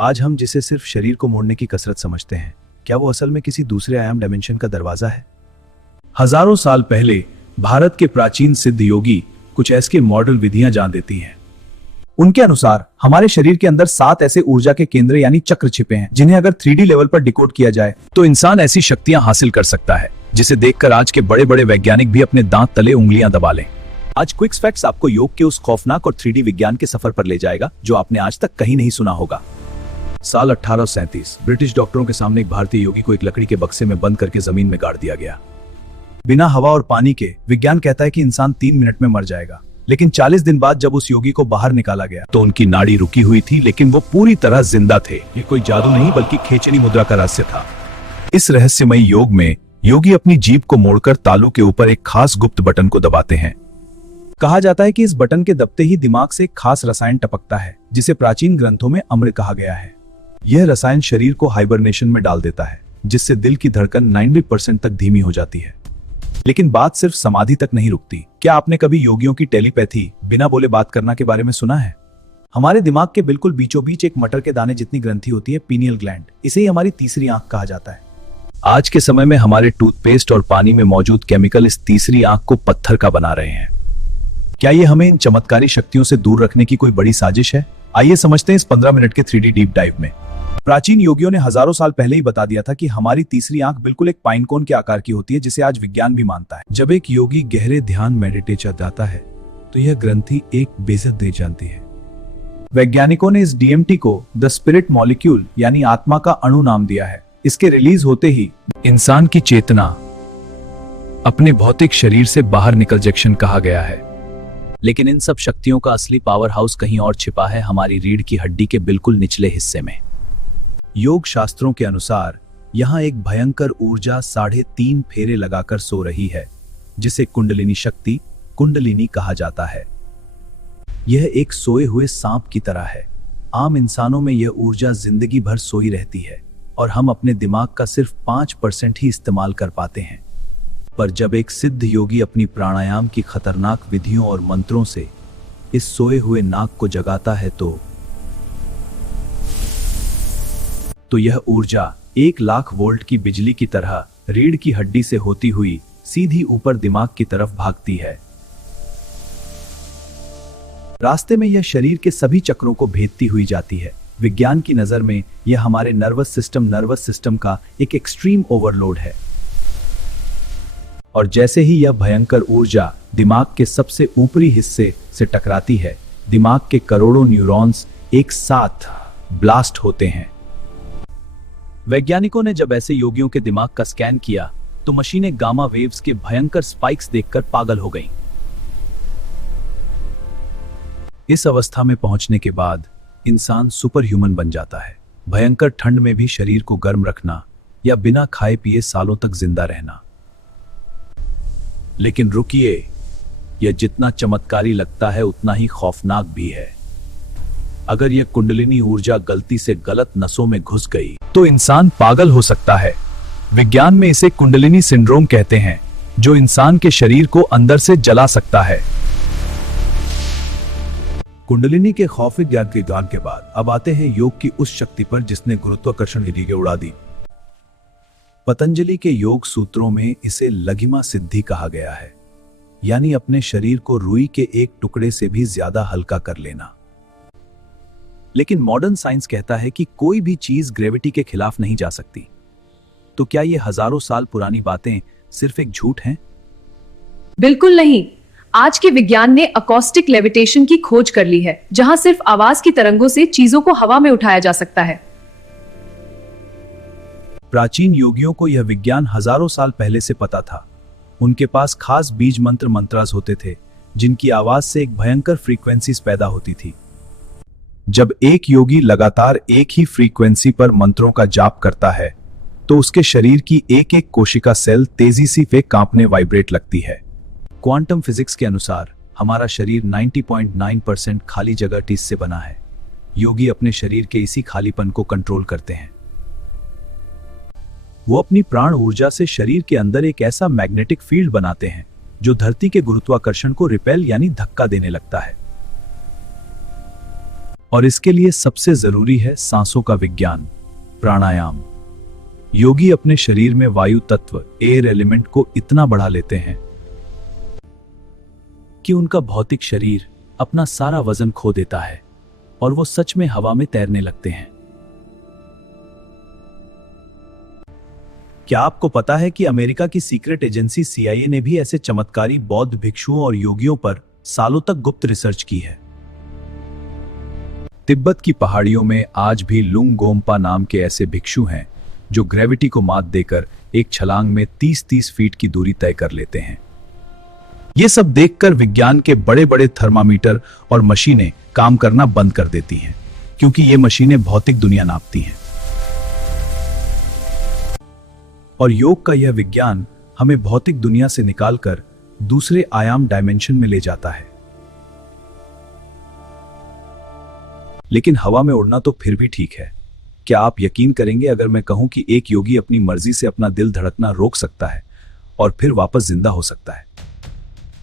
आज हम जिसे सिर्फ शरीर को मोड़ने की कसरत समझते हैं, क्या वो असल में किसी दूसरे आयाम डायमेंशन का दरवाजा है? हजारों साल पहले भारत के प्राचीन सिद्ध योगी कुछ ऐसे मॉडल विधियां जान देती हैं। उनके अनुसार हमारे शरीर के अंदर 7 ऐसे ऊर्जा के केंद्र यानी चक्र छिपे हैं, जिन्हें अगर 3D लेवल पर डिकोड किया जाए तो इंसान ऐसी शक्तियां हासिल कर सकता है जिसे देखकर आज के बड़े बड़े वैज्ञानिक भी अपने दांत तले उंगलियां दबा लें। आज क्विक फैक्ट्स आपको योग के उस खौफनाक और 3D विज्ञान के सफर पर ले जाएगा जो आपने आज तक कहीं नहीं सुना होगा। साल 1837 ब्रिटिश डॉक्टरों के सामने एक भारतीय योगी को एक लकड़ी के बक्से में बंद करके जमीन में गाड़ दिया गया। बिना हवा और पानी के विज्ञान कहता है कि इंसान 3 मिनट में मर जाएगा, लेकिन 40 दिन बाद जब उस योगी को बाहर निकाला गया तो उनकी नाड़ी रुकी हुई थी, लेकिन वो पूरी तरह जिंदा थे। ये कोई जादू नहीं बल्कि खींचनी मुद्रा का रहस्य था। इस रहस्यमयी योग में योगी अपनी जीभ को मोड़कर तालू के ऊपर एक खास गुप्त बटन को दबाते हैं। कहा जाता है कि इस बटन के दबते ही दिमाग से एक खास रसायन टपकता है जिसे प्राचीन ग्रंथों में अमृत कहा गया है। यह रसायन शरीर को हाइबरनेशन में डाल देता है, जिससे दिल की धड़कन 90% तक धीमी हो जाती है। लेकिन बात सिर्फ समाधि तक नहीं रुकती। क्या आपने कभी योगियों की टेलीपैथी, बिना बोले बात करना के बारे में सुना है? हमारे दिमाग के बिल्कुल बीचों बीच एक मटर के दाने जितनी ग्रंथि होती है, पीनियल ग्लैंड। इसे ही हमारी तीसरी आंख कहा जाता है। आज के समय में हमारे टूथपेस्ट और पानी में मौजूद केमिकल इस तीसरी आंख को पत्थर का बना रहे हैं। क्या ये हमें इन चमत्कारी शक्तियों से दूर रखने की कोई बड़ी साजिश है? आइए समझते हैं इस 15 मिनट के 3D डीप डाइव में। प्राचीन योगियों ने हजारों साल पहले ही बता दिया था कि हमारी तीसरी आंख बिल्कुल एक पाइन कोन के आकार की होती है, जिसे आज विज्ञान भी मानता है। जब एक योगी गहरे ध्यान मेडिटेशन जाता है तो यह ग्रंथि एक बेइज्जत दे जाती है। वैज्ञानिकों ने इस DMT को द स्पिरिट मॉलिक्यूल यानी आत्मा का अणु नाम दिया है। इसके रिलीज होते ही इंसान की चेतना अपने भौतिक शरीर से बाहर निकल जैक्शन कहा गया है। लेकिन इन सब शक्तियों का असली पावर हाउस कहीं और छिपा है, हमारी रीढ़ की हड्डी के बिल्कुल निचले हिस्से में। योग शास्त्रों के अनुसार यहां एक भयंकर ऊर्जा 3.5 फेरे लगाकर सो रही है, जिसे कुंडलिनी शक्ति, कुंडलिनी कहा जाता है। यह एक सोए हुए सांप की तरह है। आम इंसानों में यह ऊर्जा जिंदगी भर सोई रहती है और हम अपने दिमाग का सिर्फ 5% ही इस्तेमाल कर पाते हैं। पर जब एक सिद्ध योगी अपनी प्राणायाम की खतरनाक विधियों और मंत्रों से इस सोए हुए नाग को जगाता है तो यह ऊर्जा 1 लाख वोल्ट की बिजली की तरह रीढ़ की हड्डी से होती हुई सीधी ऊपर दिमाग की तरफ भागती है। रास्ते में यह शरीर के सभी चक्रों को भेदती हुई जाती है। विज्ञान की नजर में यह हमारे नर्वस सिस्टम का एक एक्सट्रीम ओवरलोड है। और जैसे ही यह भयंकर ऊर्जा दिमाग के सबसे ऊपरी हिस्से से टकराती है, दिमाग के करोड़ों न्यूरॉन्स एक साथ ब्लास्ट होते हैं। वैज्ञानिकों ने जब ऐसे योगियों के दिमाग का स्कैन किया तो मशीनें गामा वेव्स के भयंकर स्पाइक्स देखकर पागल हो गईं। इस अवस्था में पहुंचने के बाद इंसान सुपर ह्यूमन बन जाता है। भयंकर ठंड में भी शरीर को गर्म रखना या बिना खाए पिए सालों तक जिंदा रहना। लेकिन रुकिए, यह जितना चमत्कारी लगता है उतना ही खौफनाक भी है। अगर यह कुंडलिनी ऊर्जा गलती से गलत नसों में घुस गई तो इंसान पागल हो सकता है। विज्ञान में इसे कुंडलिनी सिंड्रोम कहते हैं, जो इंसान के शरीर को अंदर से जला सकता है। कुंडलिनी के खौफनाक ज्ञान के ज्ञान के बाद अब आते हैं योग की उस शक्ति पर जिसने गुरुत्वाकर्षण की उड़ा दी। पतंजलि के योग सूत्रों में इसे लघिमा सिद्धि कहा गया है, यानी अपने शरीर को रुई के एक टुकड़े से भी ज्यादा हल्का कर लेना। लेकिन मॉडर्न साइंस कहता है कि कोई भी चीज ग्रेविटी के खिलाफ नहीं जा सकती। तो क्या ये हजारों साल पुरानी बातें सिर्फ एक झूठ हैं? बिल्कुल नहीं। आज के विज्ञान ने अकॉस्टिक लेविटेशन की खोज कर ली है, जहां सिर्फ आवाज की तरंगों से चीजों को हवा में उठाया जा सकता है। प्राचीन योगियों को यह विज्ञान हजारों साल पहले से पता था। उनके पास खास बीज मंत्रास होते थे, जिनकी आवाज से एक भयंकर फ्रीक्वेंसीज पैदा होती थी। जब एक योगी लगातार एक ही फ्रीक्वेंसी पर मंत्रों का जाप करता है तो उसके शरीर की एक एक कोशिका सेल तेजी से कांपने वाइब्रेट लगती है। क्वांटम फिजिक्स के अनुसार हमारा शरीर 90.9% खाली जगह टीस से बना है। योगी अपने शरीर के इसी खालीपन को कंट्रोल करते हैं। वो अपनी प्राण ऊर्जा से शरीर के अंदर एक ऐसा मैग्नेटिक फील्ड बनाते हैं जो धरती के गुरुत्वाकर्षण को रिपेल यानी धक्का देने लगता है। और इसके लिए सबसे जरूरी है सांसों का विज्ञान, प्राणायाम। योगी अपने शरीर में वायु तत्व, एयर एलिमेंट को इतना बढ़ा लेते हैं कि उनका भौतिक शरीर अपना सारा वजन खो देता है और वो सच में हवा में तैरने लगते हैं। क्या आपको पता है कि अमेरिका की सीक्रेट एजेंसी CIA ने भी ऐसे चमत्कारी बौद्ध भिक्षुओं और योगियों पर सालों तक गुप्त रिसर्च की है। तिब्बत की पहाड़ियों में आज भी लुंग गोम्पा नाम के ऐसे भिक्षु हैं जो ग्रेविटी को मात देकर एक छलांग में 30-30 फीट की दूरी तय कर लेते हैं। ये सब देखकर विज्ञान के बड़े बड़े थर्मामीटर और मशीनें काम करना बंद कर देती हैं, क्योंकि ये मशीनें भौतिक दुनिया नापती हैं। और योग का यह विज्ञान हमें भौतिक दुनिया से निकालकर दूसरे आयाम डायमेंशन में ले जाता है। लेकिन हवा में उड़ना तो फिर भी ठीक है। क्या आप यकीन करेंगे अगर मैं कहूं कि एक योगी अपनी मर्जी से अपना दिल धड़कना रोक सकता है और फिर वापस जिंदा हो सकता है?